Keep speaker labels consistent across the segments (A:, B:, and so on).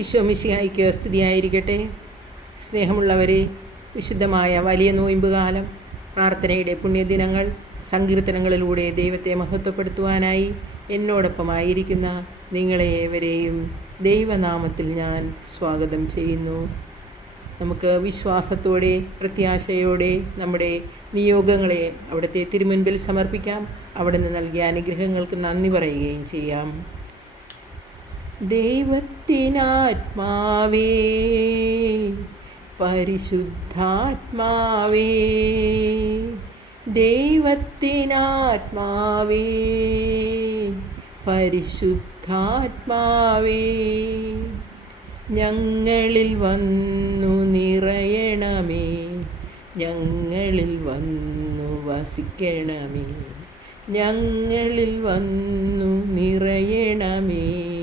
A: ഈശോ മിശിഹായിക്ക് സ്തുതിയായിരിക്കട്ടെ. സ്നേഹമുള്ളവരെ വിശുദ്ധമായ വലിയ നോയിമ്പുകാലം പ്രാർത്ഥനയുടെ പുണ്യദിനങ്ങൾ സങ്കീർത്തനങ്ങളിലൂടെ ദൈവത്തെ മഹത്വപ്പെടുത്തുവാനായി എന്നോടൊപ്പമായിരിക്കുന്ന നിങ്ങളെ ഏവരെയും ദൈവനാമത്തിൽ ഞാൻ സ്വാഗതം ചെയ്യുന്നു. നമുക്ക് വിശ്വാസത്തോടെ പ്രത്യാശയോടെ നമ്മുടെ നിയോഗങ്ങളെ അവിടുത്തെ തിരുമുൻപിൽ സമർപ്പിക്കാം. അവിടുന്ന് നൽകിയ അനുഗ്രഹങ്ങൾക്ക് നന്ദി പറയുകയും ചെയ്യാം. ദൈവത്തിനാത്മാവേ പരിശുദ്ധാത്മാവേ ദൈവത്തിനാത്മാവേ പരിശുദ്ധാത്മാവേ. ഞങ്ങളിൽ വന്നു നിറയണമേ ഞങ്ങളിൽ വന്നു വസിക്കണമേ ഞങ്ങളിൽ വന്നു നിറയണമേ.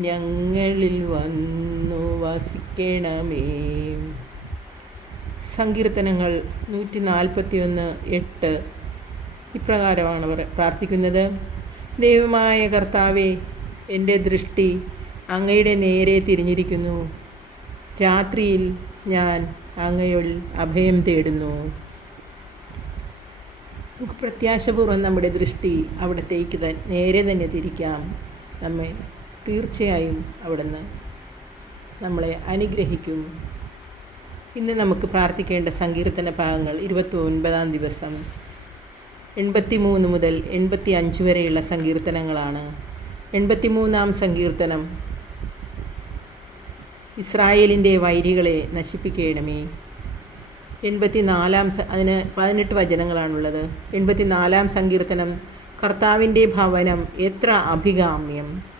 A: ഞങ്ങളിൽ വന്നു വസിക്കണമേ. സങ്കീർത്തനങ്ങൾ നൂറ്റി നാൽപ്പത്തി ഒന്ന് എട്ട് ഇപ്രകാരമാണ് പ്രാർത്ഥിക്കുന്നത്. ദൈവമായ കർത്താവെ എന്റെ ദൃഷ്ടി അങ്ങയുടെ നേരെ തിരിഞ്ഞിരിക്കുന്നു. രാത്രിയിൽ ഞാൻ അങ്ങയിൽ അഭയം തേടുന്നു. നമുക്ക് പ്രത്യാശപൂർവം നമ്മുടെ ദൃഷ്ടി അവിടത്തേക്ക് നേരെ തന്നെ തിരിക്കാം. നമ്മെ തീർച്ചയായും അവിടുന്ന് നമ്മളെ അനുഗ്രഹിക്കും. ഇന്ന് നമുക്ക് പ്രാർത്ഥിക്കേണ്ട സങ്കീർത്തന ഭാഗങ്ങൾ ഇരുപത്തി ഒൻപതാം ദിവസം എൺപത്തി മൂന്ന് മുതൽ എൺപത്തി അഞ്ച് വരെയുള്ള സങ്കീർത്തനങ്ങളാണ്. എൺപത്തി മൂന്നാം സങ്കീർത്തനം. ഇസ്രായേലിന്റെ വൈരികളെ നശിപ്പിക്കണമേ. എൺപത്തി നാലാം അതിന് പതിനെട്ട് വചനങ്ങളാണുള്ളത്. എൺപത്തി നാലാം സങ്കീർത്തനം കർത്താവിന്റെ ഭവനം എത്ര അഭികാമ്യം.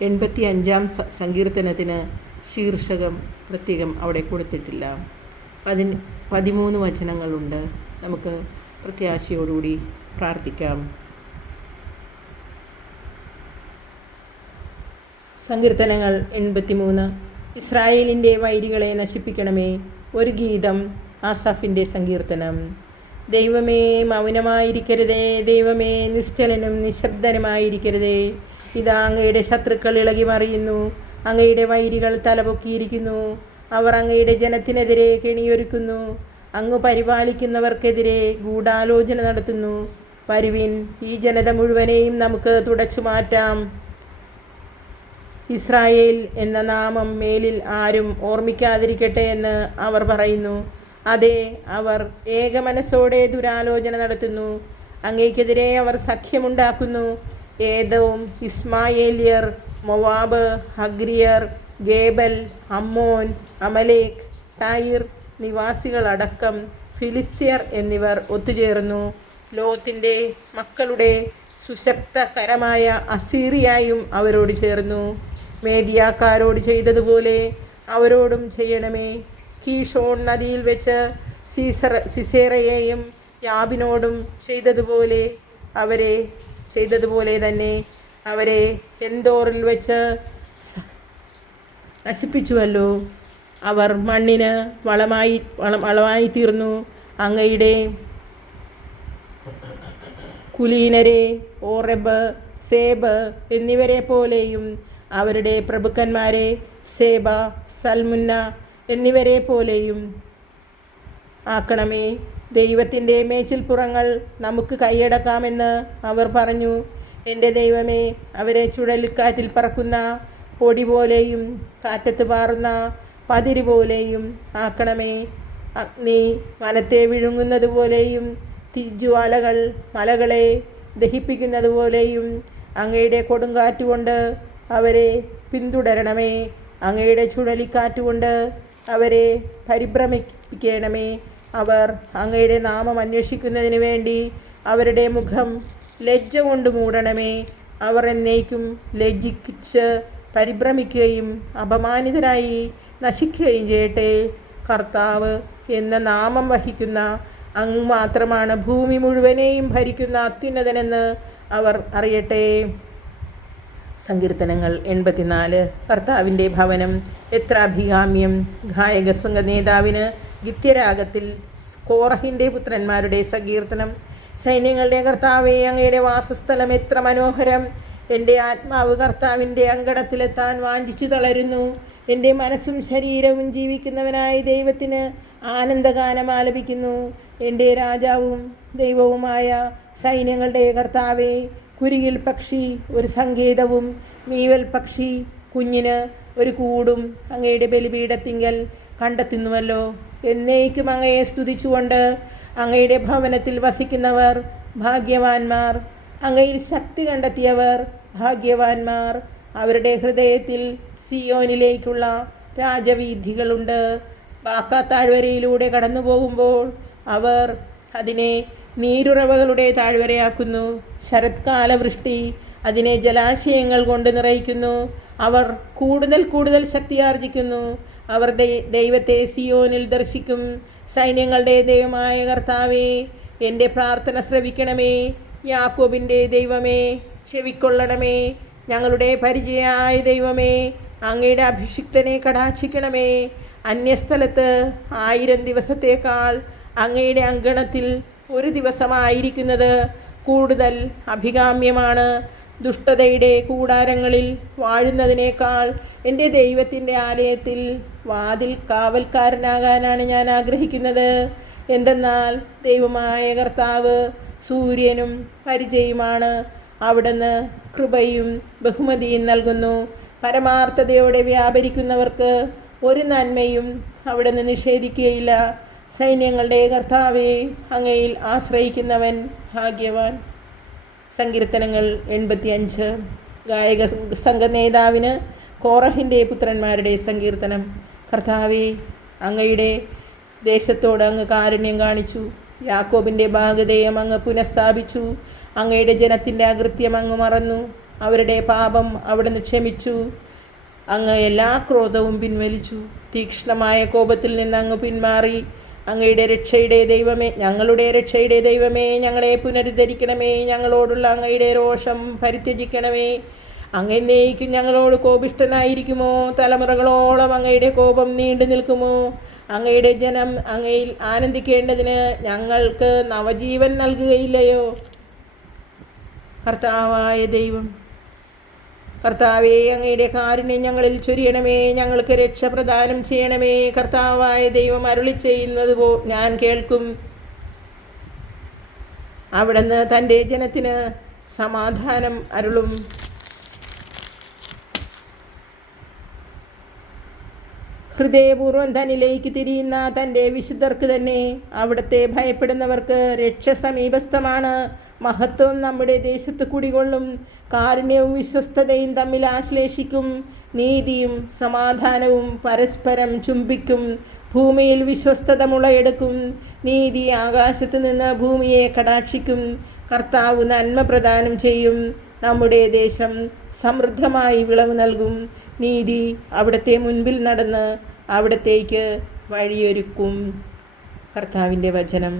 A: എൺപത്തി അഞ്ചാം സങ്കീർത്തനത്തിന് ശീർഷകം പ്രത്യേകം അവിടെ കൊടുത്തിട്ടില്ല. അതിന് പതിമൂന്ന് വചനങ്ങളുണ്ട്. നമുക്ക് പ്രത്യാശയോടുകൂടി പ്രാർത്ഥിക്കാം. സങ്കീർത്തനങ്ങൾ എൺപത്തിമൂന്ന്. ഇസ്രായേലിന്റെ വൈരികളെ നശിപ്പിക്കണമേ. ഒരു ഗീതം ആസാഫിന്റെ സങ്കീർത്തനം. ദൈവമേ മൗനമായിരിക്കരുതേ. ദൈവമേ നിശ്ചലനും നിശബ്ദനുമായിരിക്കരുതേ. ഇതാ അങ്ങയുടെ ശത്രുക്കൾ ഇളകി മറിയുന്നു. അങ്ങയുടെ വൈരികൾ തലപൊക്കിയിരിക്കുന്നു. അവർ അങ്ങയുടെ ജനത്തിനെതിരെ കെണിയൊരുക്കുന്നു. അങ്ങ് പരിപാലിക്കുന്നവർക്കെതിരെ ഗൂഢാലോചന നടത്തുന്നു. വരുവിൻ ഈ ജനത മുഴുവനെയും നമുക്ക് തുടച്ചു മാറ്റാം. ഇസ്രായേൽ എന്ന നാമം മേലിൽ ആരും ഓർമ്മിക്കാതിരിക്കട്ടെ എന്ന് അവർ പറയുന്നു. അതെ അവർ ഏകമനസ്സോടെ ദുരാലോചന നടത്തുന്നു. അങ്ങേക്കെതിരെ അവർ സഖ്യമുണ്ടാക്കുന്നു. ഏതവും ഇസ്മായേലിയർ മൊവാബ് ഹഗ്രിയർ ഗേബൽ അമ്മോൻ അമലേഖ് തായിർ നിവാസികളടക്കം ഫിലിസ്തീയർ എന്നിവർ ഒത്തുചേർന്നു. ലോത്തിന്റെ മക്കളുടെ സുശക്തകരമായ അസീറിയായും അവരോട് ചേർന്നു. മേദിയാക്കാരോട് ചെയ്തതുപോലെ അവരോടും ചെയ്യണമേ. കീഷോൺ നദിയിൽ വെച്ച് സീസറ സിസേറയെയും യാബിനോടും ചെയ്തതുപോലെ അവരെ ചെയ്തതുപോലെ തന്നെ അവരെ എന്തോറിൽ വെച്ച് നശിപ്പിച്ചുവല്ലോ. അവർ മണ്ണിന് വളമായി വളം വളമായി തീർന്നു അങ്ങയുടെ കുലീനരെ ഓറബ് സേബ് എന്നിവരെ പോലെയും അവരുടെ പ്രഭുക്കന്മാരെ സേബ സൽമുന്ന എന്നിവരെ പോലെയും ആക്കണമേ. ദൈവത്തിന്റെ മേച്ചിൽപ്പുറങ്ങൾ നമുക്ക് കൈയടക്കാമെന്ന് അവർ പറഞ്ഞു. എന്റെ ദൈവമേ അവരെ ചുഴലിക്കാറ്റിൽ പറക്കുന്ന പൊടി പോലെയും കാറ്റത്ത് പാറുന്ന പതിര് പോലെയും ആക്കണമേ. അഗ്നി വനത്തെ വിഴുങ്ങുന്നത് പോലെയും തീജ്വാലകൾ മലകളെ ദഹിപ്പിക്കുന്നത് പോലെയും അങ്ങയുടെ കൊടുങ്കാറ്റുകൊണ്ട് അവരെ പിന്തുടരണമേ. അങ്ങയുടെ ചുഴലിക്കാറ്റുകൊണ്ട് അവരെ പരിഭ്രമിപ്പിക്കണമേ. അവർ അങ്ങയുടെ നാമം അന്വേഷിക്കുന്നതിന് വേണ്ടി അവരുടെ മുഖം ലജ്ജ കൊണ്ട് മൂടണമേ. അവർ എന്നേക്കും ലജ്ജിച്ച് പരിഭ്രമിക്കുകയും അപമാനിതരായി നശിക്കുകയും ചെയ്യട്ടെ. കർത്താവ് എന്ന നാമം വഹിക്കുന്ന അങ്ങ് മാത്രമാണ് ഭൂമി മുഴുവനെയും ഭരിക്കുന്ന അത്യുന്നതനെന്ന് അവർ അറിയട്ടെ. സങ്കീർത്തനങ്ങൾ എൺപത്തിനാല്. കർത്താവിന്റെ ഭവനം എത്ര അഭികാമ്യം ഗായക സംഘ നേതാവിന് ഗിത്യരാഗത്തിൽ കോറഹിന്റെ പുത്രന്മാരുടെ സങ്കീർത്തനം. സൈന്യങ്ങളുടെ കർത്താവെ അങ്ങയുടെ വാസസ്ഥലം എത്ര മനോഹരം. എന്റെ ആത്മാവ് കർത്താവിന്റെ അങ്കണത്തിലെത്താൻ വാഞ്ചിച്ചു തളരുന്നു. എന്റെ മനസ്സും ശരീരവും ജീവിക്കുന്നവനായ ദൈവത്തിന് ആനന്ദഗാനം ആലപിക്കുന്നു. എന്റെ രാജാവും ദൈവവുമായ സൈന്യങ്ങളുടെ കർത്താവേ കുരികിൽ പക്ഷി ഒരു സങ്കേതവും മീവൽ പക്ഷി കുഞ്ഞിന് ഒരു കൂടും അങ്ങയുടെ ബലിപീഠത്തിങ്കൽ കണ്ടെത്തുന്നുവല്ലോ. എന്നേക്കും അങ്ങയെ സ്തുതിച്ചുകൊണ്ട് അങ്ങയുടെ ഭവനത്തിൽ വസിക്കുന്നവർ ഭാഗ്യവാന്മാർ അങ്ങയിൽ ശക്തി കണ്ടെത്തിയവർ ഭാഗ്യവാന്മാർ. അവരുടെ ഹൃദയത്തിൽ സിയോനിലേക്കുള്ള രാജവീഥികളുണ്ട്. ബാക്ക താഴ്വരയിലൂടെ കടന്നു പോകുമ്പോൾ അവർ അതിനെ നീരുറവകളുടെ താഴ്വരയാക്കുന്നു. ശരത്കാല വൃഷ്ടി അതിനെ ജലാശയങ്ങൾ കൊണ്ട് നിറയിക്കുന്നു. അവർ കൂടുതൽ കൂടുതൽ ശക്തിയാർജിക്കുന്നു. അവർ ദൈവത്തെ സിയോനിൽ ദർശിക്കും. സൈന്യങ്ങളുടെ ദൈവമായ കർത്താവേ എന്റെ പ്രാർത്ഥന ശ്രവിക്കണമേ. യാക്കോബിന്റെ ദൈവമേ ചെവിക്കൊള്ളണമേ. ഞങ്ങളുടെ പരിചയമായ ദൈവമേ അങ്ങയുടെ അഭിഷിക്തനെ കടാക്ഷിക്കണമേ. അന്യസ്ഥലത്ത് ആയിരം ദിവസത്തേക്കാൾ അങ്ങയുടെ അങ്കണത്തിൽ ഒരു ദിവസമായിരിക്കുന്നത് കൂടുതൽ അഭികാമ്യമാണ്. ദുഷ്ടതയുടെ കൂടാരങ്ങളിൽ വാഴുന്നതിനേക്കാൾ എന്റെ ദൈവത്തിന്റെ ആലയത്തിൽ വാതിൽ കാവൽക്കാരനാകാനാണ് ഞാൻ ആഗ്രഹിക്കുന്നത്. എന്തെന്നാൽ ദൈവമായ കർത്താവ് സൂര്യനും പരിചയമാണ്. അവിടുന്ന് കൃപയും ബഹുമതിയും നൽകുന്നു. പരമാർത്ഥതയോടെ വ്യാപരിക്കുന്നവർക്ക് ഒരു നന്മയും അവിടുന്ന് നിഷേധിക്കുകയില്ല. സൈന്യങ്ങളുടെ കർത്താവെ അങ്ങയിൽ ആശ്രയിക്കുന്നവൻ ഭാഗ്യവാൻ. സങ്കീർത്തനങ്ങൾ എൺപത്തിയഞ്ച്. ഗായക സംഘ നേതാവിന് കോറഹിന്റെ പുത്രന്മാരുടെ സങ്കീർത്തനം. കർത്താവെ അങ്ങയുടെ ദേശത്തോട് അങ്ങ് കാരുണ്യം കാണിച്ചു. യാക്കോബിന്റെ ഭാഗതയം അങ്ങ് പുനഃസ്ഥാപിച്ചു. അങ്ങയുടെ ജനത്തിന്റെ അകൃത്യം അങ്ങ് മറന്നു. അവരുടെ പാപം അവിടുന്ന് ക്ഷമിച്ചു. അങ്ങ് എല്ലാ ക്രോധവും പിൻവലിച്ചു. തീക്ഷ്ണമായ കോപത്തിൽ നിന്ന് അങ്ങ് പിന്മാറി. അങ്ങയുടെ രക്ഷയുടെ ദൈവമേ ഞങ്ങളുടെ രക്ഷയുടെ ദൈവമേ ഞങ്ങളെ പുനരുദ്ധരിക്കണമേ ഞങ്ങളോടുള്ള അങ്ങയുടെ രോഷം പരിത്യജിക്കണമേ. അങ്ങേക്കും ഞങ്ങളോട് കോപിഷ്ടനായിരിക്കുമോ തലമുറകളോളം അങ്ങയുടെ കോപം നീണ്ടു നിൽക്കുമോ? അങ്ങയുടെ ജനം അങ്ങയിൽ ആനന്ദിക്കേണ്ടതിന് ഞങ്ങൾക്ക് നവജീവൻ നൽകുകയില്ലയോ? കർത്താവായ ദൈവം കർത്താവെ അങ്ങയുടെ കാരുണ്യം ഞങ്ങളിൽ ചൊരിയണമേ ഞങ്ങൾക്ക് രക്ഷ പ്രദാനം ചെയ്യണമേ. കർത്താവായ ദൈവം അരുളി ചെയ്യുന്നത് പോ ഞാൻ കേൾക്കും. അവിടുന്ന് തന്റെ ജനത്തിന് സമാധാനം അരുളും. ഹൃദയപൂർവം തന്നിലേക്ക് തിരിയുന്ന തന്റെ വിശുദ്ധർക്ക് തന്നെ അവിടുത്തെ ഭയപ്പെടുന്നവർക്ക് രക്ഷ സമീപസ്ഥമാണ്. മഹത്വം നമ്മുടെ ദേശത്ത് കുടികൊള്ളും കാരുണ്യവും വിശ്വസ്തതയും തമ്മിൽ ആശ്ലേഷിക്കും നീതിയും സമാധാനവും പരസ്പരം ചുംബിക്കും ഭൂമിയിൽ വിശ്വസ്തത മുളയെടുക്കും നീതി ആകാശത്ത് നിന്ന് ഭൂമിയെ കടാക്ഷിക്കും കർത്താവ് നന്മ പ്രദാനം ചെയ്യും നമ്മുടെ ദേശം സമൃദ്ധമായി വിളവ് നൽകും. നീതി അവിടത്തെ മുൻപിൽ നടന്ന് അവിടത്തേക്ക് വഴിയൊരുക്കും. കർത്താവിന്റെ വചനം.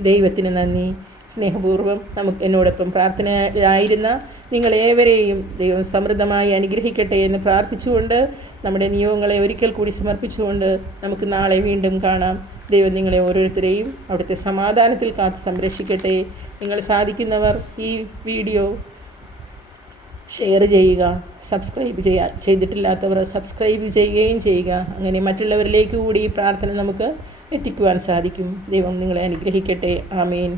A: ദൈവത്തിന് നന്ദി. സ്നേഹപൂർവം നമുക്ക് എന്നോടൊപ്പം പ്രാർത്ഥനയായിരുന്ന നിങ്ങളേവരെയും ദൈവം സമൃദ്ധമായി അനുഗ്രഹിക്കട്ടെ എന്ന് പ്രാർത്ഥിച്ചുകൊണ്ട് നമ്മുടെ നിയോഗങ്ങളെ ഒരിക്കൽ കൂടി സമർപ്പിച്ചുകൊണ്ട് നമുക്ക് നാളെ വീണ്ടും കാണാം. ദൈവം നിങ്ങളെ ഓരോരുത്തരെയും അവിടുത്തെ സമാധാനത്തിൽ കാത്ത് സംരക്ഷിക്കട്ടെ. നിങ്ങൾ സാധിക്കുന്നവർ ഈ വീഡിയോ ഷെയർ ചെയ്യുക സബ്സ്ക്രൈബ് ചെയ്യുക ചെയ്തിട്ടില്ലാത്തവർ സബ്സ്ക്രൈബ് ചെയ്യുകയും ചെയ്യുക. അങ്ങനെ മറ്റുള്ളവരിലേക്ക് കൂടി ഈ പ്രാർത്ഥന നമുക്ക് എത്തിക്കുവാൻ സാധിക്കും. ദൈവം നിങ്ങളെ അനുഗ്രഹിക്കട്ടെ. ആമീൻ.